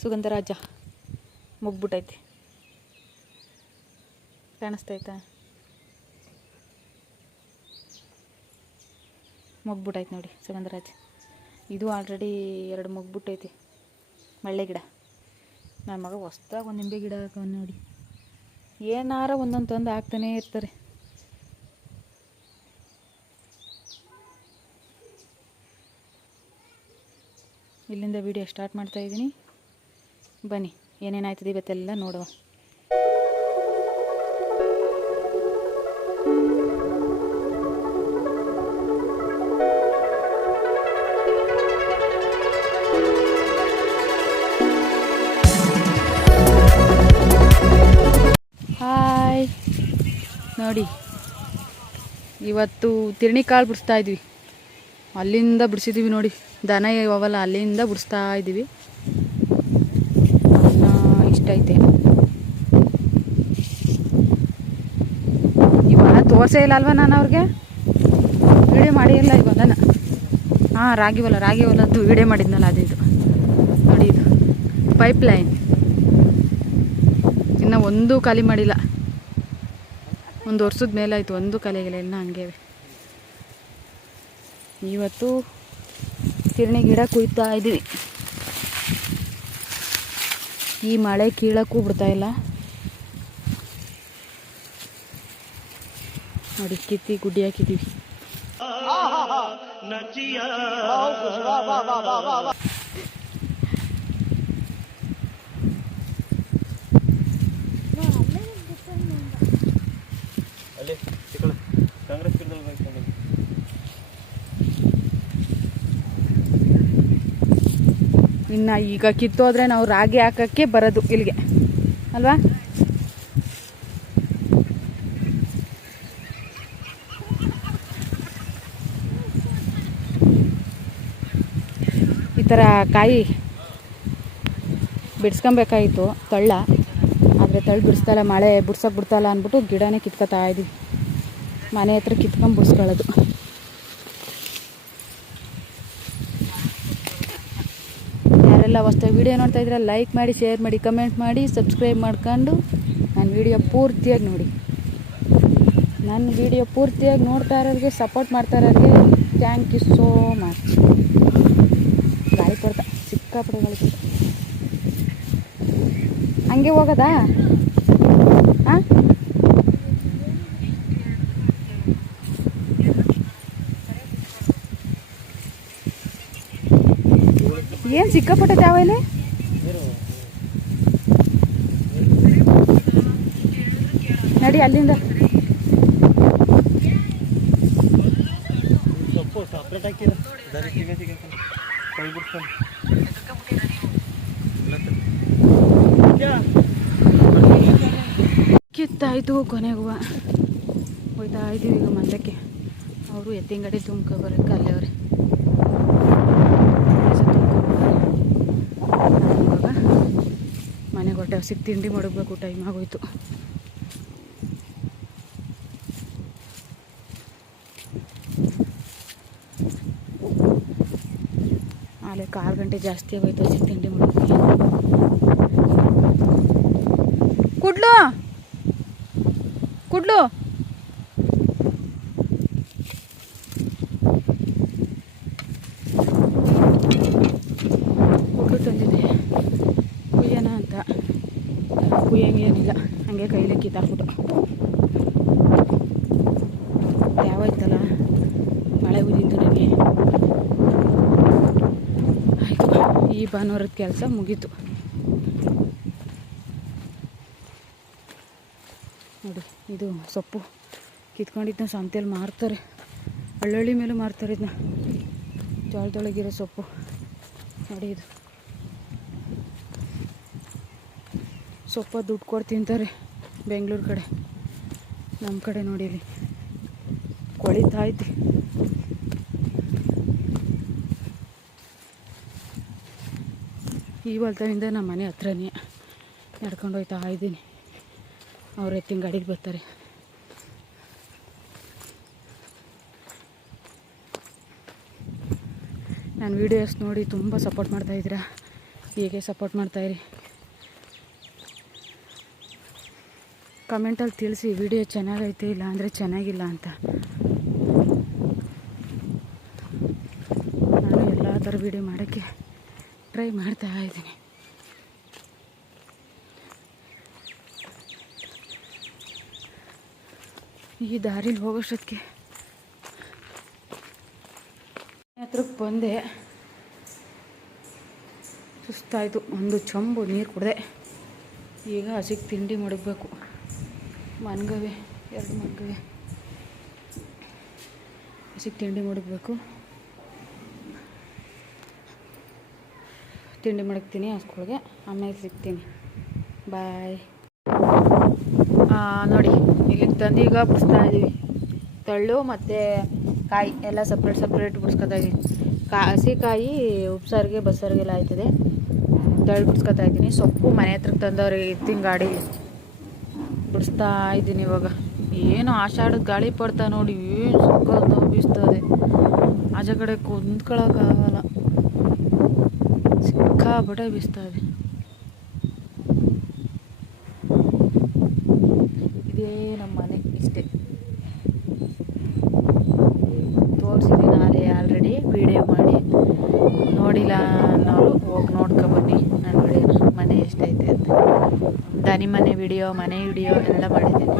ಸುಗಂಧರಾಜ. ಮುಗ್ಬಿಟ್ಟೈತಿ. ಕಾಣಿಸ್ತೈತಾ? ಮುಗ್ಬಿಟ್ಟೈತೆ ನೋಡಿ ಸುಗಂಧರಾಜ. ಇದು ಆಲ್ರೆಡಿ ಎರಡು ಮುಗ್ಬಿಟ್ಟೈತಿ. ಮಳ್ಳೆ ಗಿಡ. ನನ್ನ ಮಗ ಹೊಸ್ದಾಗ ಒಂದು ನಿಂಬೆ ಗಿಡ ಹಾಕವ್ ನೋಡಿ. ಏನಾರ ಒಂದೊಂದು ತಂದು ಹಾಕ್ತಾನೇ ಇರ್ತಾರೆ. ಇಲ್ಲಿಂದ ವಿಡಿಯೋ ಸ್ಟಾರ್ಟ್ ಮಾಡ್ತಾ ಇದ್ದೀನಿ. ಬನ್ನಿ ಏನೇನಾಯ್ತದೆ ಇವತ್ತೆಲ್ಲ ನೋಡುವ. ಹಾಯ್ ನೋಡಿ, ಇವತ್ತು ತಿರ್ಣಿ ಕಾಳು ಬಿಡಿಸ್ತಾ ಇದ್ವಿ. ಅಲ್ಲಿಂದ ಬಿಡಿಸಿದ್ದೀವಿ ನೋಡಿ, ದನ ಅವಲ್ಲ ಅಲ್ಲಿಂದ ಬಿಡಿಸ್ತಾ ಇದ್ದೀವಿ ಇನ್ನ ಇಷ್ಟ ಐತೆ ತೋರಿಸೇ ಇಲ್ಲ ಅಲ್ವಾ ನಾನು ಅವ್ರಿಗೆ? ವಿಡಿಯೋ ಮಾಡಿಲ್ಲ ಇವಾಗ ಹಾಂ, ರಾಗಿ ಹೊಲ, ರಾಗಿ ಹೊಲದ್ದು ವಿಡಿಯೋ ಮಾಡಿದ್ನಲ್ಲ ಅದಿದು ನೋಡಿ ಇದು. ಪೈಪ್ ಲೈನ್ ಇನ್ನು ಒಂದು ಖಾಲಿ ಮಾಡಿಲ್ಲ. ಒಂದು ವರ್ಷದ ಮೇಲೆ ಆಯಿತು, ಒಂದು ಖಾಲಿ ಆಗಿಲ್ಲ ಇನ್ನೂ ಹಂಗೆ ಇವತ್ತು ಕಿರಣಿ ಗಿಡ ಕುಯ್ತಾ ಇದ್ದೀವಿ. ಈ ಮಳೆ ಕೀಳಕ್ಕೂ ಬಿಡ್ತಾ ನೋಡಿ ಕಿತ್ತಿ ಗುಡ್ಡಿ ಹಾಕಿದ್ದೀವಿ ಇನ್ನ ಈಗ ಕಿತ್ತೋದ್ರೆ ನಾವು ರಾಗಿ ಹಾಕಕ್ಕೆ ಬರೋದು ಇಲ್ಲಿಗೆ. ಅಲ್ವಾ? ಥರ ಕಾಯಿ ಬಿಡ್ಸ್ಕೊಬೇಕಾಗಿತ್ತು ತಳ್ಳ. ಆದರೆ ತಳ್ಳು ಬಿಡಿಸ್ತಲ್ಲ ಮಳೆ ಬಿಡ್ಸೋಕೆ ಬಿಡ್ತಲ್ಲ ಅಂದ್ಬಿಟ್ಟು ಗಿಡನೇ ಕಿತ್ಕೊತಾ ಇದ್ದೀವಿ ಮನೆ ಹತ್ರ ಕಿತ್ಕೊಂಡು ಬಿಡಿಸ್ಕೊಳ್ಳೋದು. ಯಾರೆಲ್ಲ ಹೊಸ್ತಾಗಿ ವೀಡಿಯೋ ನೋಡ್ತಾ ಇದ್ರೆ ಲೈಕ್ ಮಾಡಿ, ಶೇರ್ ಮಾಡಿ, ಕಮೆಂಟ್ ಮಾಡಿ, ಸಬ್ಸ್ಕ್ರೈಬ್ ಮಾಡ್ಕೊಂಡು ನನ್ನ ವಿಡಿಯೋ ಪೂರ್ತಿಯಾಗಿ ನೋಡಿ. ನನ್ನ ವಿಡಿಯೋ ಪೂರ್ತಿಯಾಗಿ ನೋಡ್ತಾ ಇರೋರಿಗೆ, ಸಪೋರ್ಟ್ ಮಾಡ್ತಾ ಇರೋರಿಗೆ ಥ್ಯಾಂಕ್ ಯು ಸೋ ಮಚ್ ಗಾಳಿ ಸಿಕ್ಕಾಪಡೆ ಸಿಕ್ಕಾಪಟ್ಟೆ ಗಾಳಿ ಕೊಡ್ತಾ ಹಂಗೆ ಹೋಗೋದಾ? ಹಾಂ ಏನು ಸಿಕ್ಕಾಪಟ್ಟೆ ಇಲ್ಲಿ? ನಡಿ ಅಲ್ಲಿಂದ. ಕೈ ಬಿಡ್ತಾನೆ ಕಿತ್ತಾಯಿತು ಕೊನೆಗೂ ಹೋಯ್ತಾ ಇದ್ದೀವಿ ಈಗ ಮಂದಕ್ಕೆ ಅವರು ಎತ್ತಿನ ಗಾಡಿ ತುಂಬ್ಕೊ ಬರೋಕ್ಕೆ ಅಲ್ಲೇ ಅವ್ರೆ. ಮನೆಗೆ ಹೊಟ್ಟೆ ಹಸಿಗೆ ತಿಂಡಿ ಮಾಡಬೇಕು ಟೈಮ್ ಆಗೋಯ್ತು. ಆಲಕ್ಕೆ ಆರು ಗಂಟೆ ಜಾಸ್ತಿ ಆಗೋಯ್ತು ಹಸಿ ತಿಂಡಿ ಮಾಡೋಕ್ಕೆ ಕುಡ್ಲು! ಕುಡ್ಲು! ಕುಡ್ಲು ತಂದಿದೆ. ಕುಯ್ಯೋಣ ಅಂತ. ಕುಯ್ಯಂಗೇನಿಲ್ಲ ಹಂಗೆ ಕೈಲೇ ಕಿತ್ತಾಕ್ಬಿಟ್ಟು. ಯಾವಾಯ್ತಲ್ಲ? ಮಳೆ ಉದಿತ್ತು ನನಗೆ ಆಯಿತು ಈ ಭಾನುವಾರದ ಕೆಲಸ ಮುಗೀತು. ನೋಡಿ, ಇದು ಸೊಪ್ಪು. ಕಿತ್ಕೊಂಡಿದ್ದನ್ನ ಸಂತೆಯಲ್ಲಿ ಮಾರ್ತಾರೆ. ಹಳ್ಳಳ್ಳಿ ಮೇಲೂ ಮಾರ್ತಾರೆ ಇದನ್ನ ಜೋಳದೊಳಗಿರೋ ಸೊಪ್ಪು. ನೋಡಿ ಇದು. ಸೊಪ್ಪ ದುಡ್ಡು ಕೊಟ್ಟು ತಿಂತಾರೆ ಬೆಂಗಳೂರು ಕಡೆ. ನಮ್ಮ ಕಡೆ ನೋಡಿ ಇಲ್ಲಿ. ಈ ಹೊಲ್ತವಿಂದ ನಮ್ಮ ಮನೆ ಹತ್ರನೇ ನಡ್ಕೊಂಡು ಹೋಗ್ತಾ ಇದ್ದೀನಿ. ಅವ್ರು ಎತ್ತಿನ ಗಾಡಿಗೆ ಬರ್ತಾರೆ. ನಾನು ವೀಡಿಯೋಸ್ ನೋಡಿ ತುಂಬ ಸಪೋರ್ಟ್ ಮಾಡ್ತಾಯಿದ್ದೀರಾ ಹೀಗೆ ಸಪೋರ್ಟ್ ಮಾಡ್ತಾಯಿರಿ ಕಮೆಂಟಲ್ಲಿ ತಿಳಿಸಿ ವಿಡಿಯೋ ಚೆನ್ನಾಗೈತೆ ಇಲ್ಲ ಅಂದರೆ ಚೆನ್ನಾಗಿಲ್ಲ ಅಂತ. ನಾನು ಎಲ್ಲ ಥರ ವಿಡಿಯೋ ಮಾಡೋಕ್ಕೆ ಟ್ರೈ ಮಾಡ್ತಾ ಇದ್ದೀನಿ. ಈ ದಾರಿಲಿ ಹೋಗೋಷ್ಟೊತ್ತಿಗೆ ಹತ್ರಕ್ಕೆ ಬಂದೆ. ಸುಸ್ತಾಯಿತು ಒಂದು ಚಂಬು ನೀರು ಕುಡಿದೆ. ಈಗ ಹಸಿಗೆ ತಿಂಡಿ ಮಡಗಬೇಕು. ಮನ್ಗವೆ, ಎರಡು ಮನ್ಗವೆ. ಹಸಿಗೆ ತಿಂಡಿ ಮಡಗಬೇಕು. ತಿಂಡಿ ಮಡಗ್ತೀನಿ ಹಸ್ಕೊಳಗೆ ಆಮೇಲೆ ಸಿಗ್ತೀನಿ. ಬಾಯ್ ನೋಡಿ, ಇಲ್ಲಿಗೆ ತಂದು ಈಗ ಬಿಡಿಸ್ತಾ ಇದ್ದೀವಿ ತಳ್ಳು ಮತ್ತು ಕಾಯಿ ಎಲ್ಲ ಸಪ್ರೇಟ್ ಸಪ್ರೇಟ್ ಬಿಡಿಸ್ಕೊತಾ ಇದ್ದೀನಿ ಕಾ, ಹಸಿಕಾಯಿ, ಉಪ್ಸಾರಿಗೆ, ಬಸ್ಸಾರಿಗೆಲ್ಲ ಆಯ್ತದೆ. ತಳ್ಳು ಬಿಡಿಸ್ಕೊತಾ ಇದ್ದೀನಿ. ಸೊಪ್ಪು ಮನೆ ಹತ್ರ ತಂದವ್ರಿಗೆ ಇತ್ತಿನ ಗಾಡಿ. ಬಿಡಿಸ್ತಾ ಇದ್ದೀನಿ ಇವಾಗ. ಏನು ಆಷಾಢದ ಗಾಳಿ ಪಡ್ತಾ ನೋಡಿ, ಏನು ಸುಖ ಬೀಸ್ತದೆ ಆಚೆ ಕಡೆ ಕುಂತ್ಕೊಳ್ಳೋಕ್ಕಾಗಲ್ಲ ಸಿಕ್ಕಾಪಟ್ಟೆ ಬೀಸ್ತಾ ಇದೆ ಇದೇ ನಮ್ಮ ಮನೆ ಇಷ್ಟೇ. ತೋರಿಸಿದ್ದೀನಿ ನಾಳೆ ಆಲ್ರೆಡಿ ವಿಡಿಯೋ ಮಾಡಿ. ನೋಡಿಲ್ಲ ಅನ್ನೋರು ಹೋಗಿ ನೋಡ್ಕೊಬನ್ನಿ. ನಾನು ವಿಡಿಯೋನ ಮನೆ ಎಷ್ಟೈತೆ ಅಂತ. ದನಿ ಮನೆ ವಿಡಿಯೋ ಮನೆ ವಿಡಿಯೋ ಎಲ್ಲ ಮಾಡಿದ್ದೀನಿ.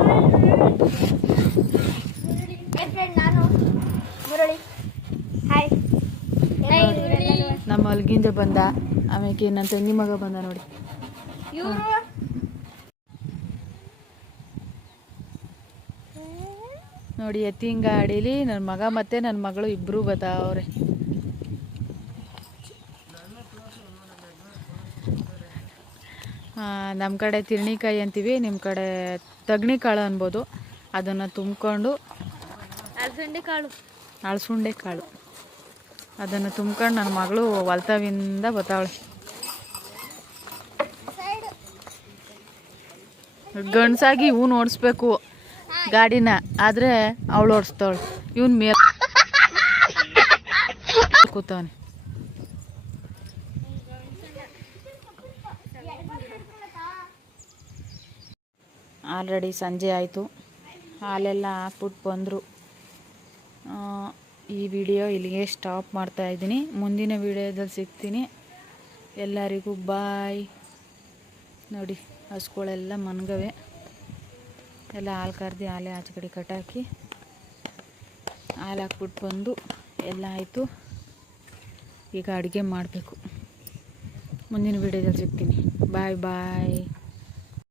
ನಮ್ಮ ಅಲ್ಗಿಂದ ಬಂದ ಆಮೇಲೆ ನನ್ನ ತಂಗಿ ಮಗ ಬಂದ ನೋಡಿ. ನೋಡಿ ಎತ್ತಿನ ಗಾಡೀಲಿ ನನ್ನ ಮಗ ಮತ್ತು ನನ್ನ ಮಗಳು ಇಬ್ಬರು ಬತಾವ್ರೆ ನಮ್ಮ ಕಡೆ ತಿರ್ಣಿಕಾಯಿ ಅಂತೀವಿ ನಿಮ್ಮ ಕಡೆ ತಗ್ಣಿ ಕಾಳು ಅನ್ಬೋದು. ಅದನ್ನು ತುಂಬಿಕೊಂಡು ಅಳಸುಂಡೆ ಕಾಳು. ಅಳಸುಂಡೆ ಕಾಳು. ಅದನ್ನು ತುಂಬ್ಕೊಂಡು ನನ್ನ ಮಗಳು ಹೊಲ್ತಾವಿಂದ ಬರ್ತಾವಳೆ ಗಂಡಸಾಗಿ ಇವನು ಓಡಿಸ್ಬೇಕು ಗಾಡಿನ, ಆದರೆ ಅವಳು ಓಡಿಸ್ತಾವಳು ಇವನ್ ಮೇಲೆ ಕೂತವನೆ. ಆಲ್ರೆಡಿ ಸಂಜೆ ಆಯಿತು. ಹಾಲೆಲ್ಲ ಹಾಕ್ಬಿಟ್ಟು ಬಂದರು. ಈ ವಿಡಿಯೋ ಇಲ್ಲಿಗೆ ಸ್ಟಾಪ್ ಮಾಡ್ತಾ ಇದ್ದೀನಿ. ಮುಂದಿನ ವಿಡಿಯೋದಲ್ಲಿ ಸಿಗ್ತೀನಿ. ಎಲ್ಲರಿಗೂ ಬಾಯ್ ನೋಡಿ, ಹಸುಗಳೆಲ್ಲ ಮನ್ಗವೆ. ಎಲ್ಲ ಹಾಲು ಕರ್ದು ಹಾಲೆ ಆಚೆ ಕಡೆ ಕಟ್ಟಾಕಿ ಹಾಲು ಹಾಕ್ಬಿಟ್ಟು ಬಂದು ಎಲ್ಲ ಆಯಿತು. ಈಗ ಅಡುಗೆ ಮಾಡಬೇಕು. ಮುಂದಿನ ವಿಡಿಯೋದಲ್ಲಿ ಸಿಗ್ತೀನಿ. ಬಾಯ್ ಬಾಯ್